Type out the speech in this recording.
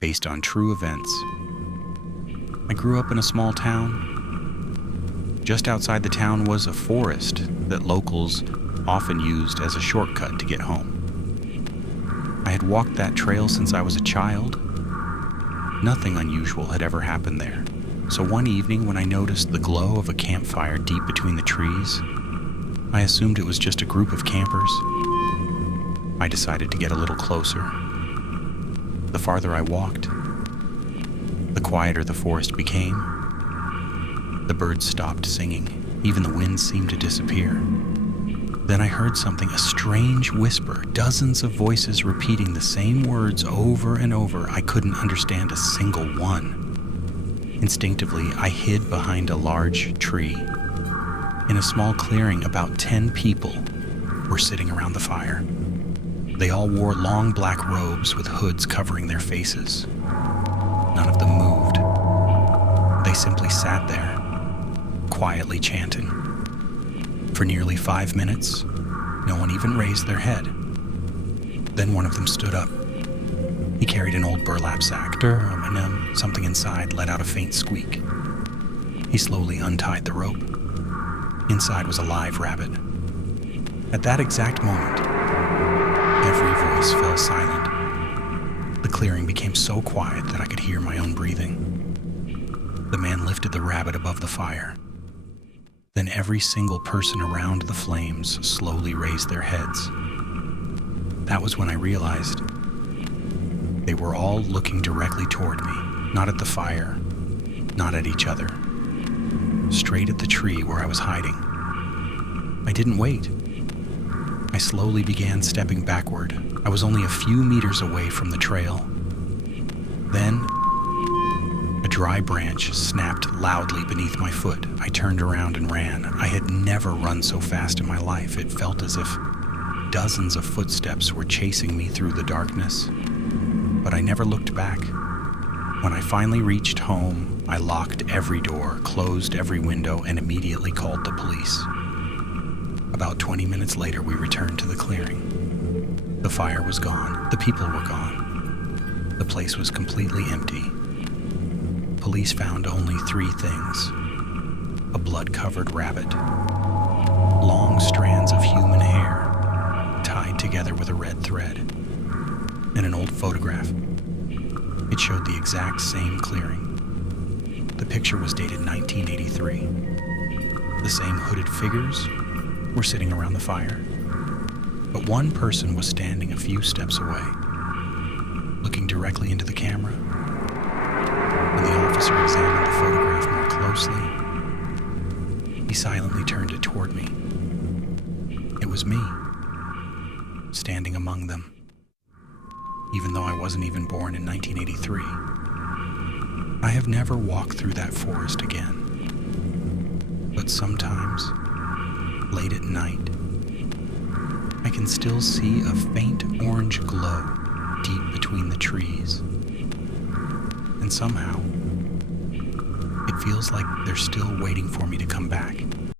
based on true events. I grew up in a small town. Just outside the town was a forest that locals often used as a shortcut to get home. I had walked that trail since I was a child. Nothing unusual had ever happened there. So one evening when I noticed the glow of a campfire deep between the trees, I assumed it was just a group of campers. I decided to get a little closer. The farther I walked, the quieter the forest became. The birds stopped singing. Even the wind seemed to disappear. Then I heard something, a strange whisper, dozens of voices repeating the same words over and over. I couldn't understand a single one. Instinctively, I hid behind a large tree. In a small clearing, about 10 people were sitting around the fire. They all wore long black robes with hoods covering their faces. None of them moved. They simply sat there, quietly chanting. For nearly 5 minutes, no one even raised their head. Then one of them stood up. He carried an old burlap sack, and something inside let out a faint squeak. He slowly untied the rope. Inside was a live rabbit. At that exact moment, every voice fell silent. The clearing became so quiet that I could hear my own breathing. The man lifted the rabbit above the fire. Then every single person around the flames slowly raised their heads. That was when I realized they were all looking directly toward me, not at the fire, not at each other, straight at the tree where I was hiding. I didn't wait. I slowly began stepping backward. I was only a few meters away from the trail. Then, a dry branch snapped loudly beneath my foot. I turned around and ran. I had never run so fast in my life. It felt as if dozens of footsteps were chasing me through the darkness. But I never looked back. When I finally reached home, I locked every door, closed every window, and immediately called the police. About 20 minutes later, we returned to the clearing. The fire was gone. The people were gone. The place was completely empty. Police found only 3 things: a blood-covered rabbit, long strands of human hair tied together with a red thread, and an old photograph. It showed the exact same clearing. The picture was dated 1983. The same hooded figures were sitting around the fire, but one person was standing a few steps away, looking directly into the camera. When the officer examined the photograph more closely, he silently turned it toward me. It was me, standing among them. Even though I wasn't even born in 1983. I have never walked through that forest again. But sometimes, late at night, I can still see a faint orange glow deep between the trees. And somehow, it feels like they're still waiting for me to come back.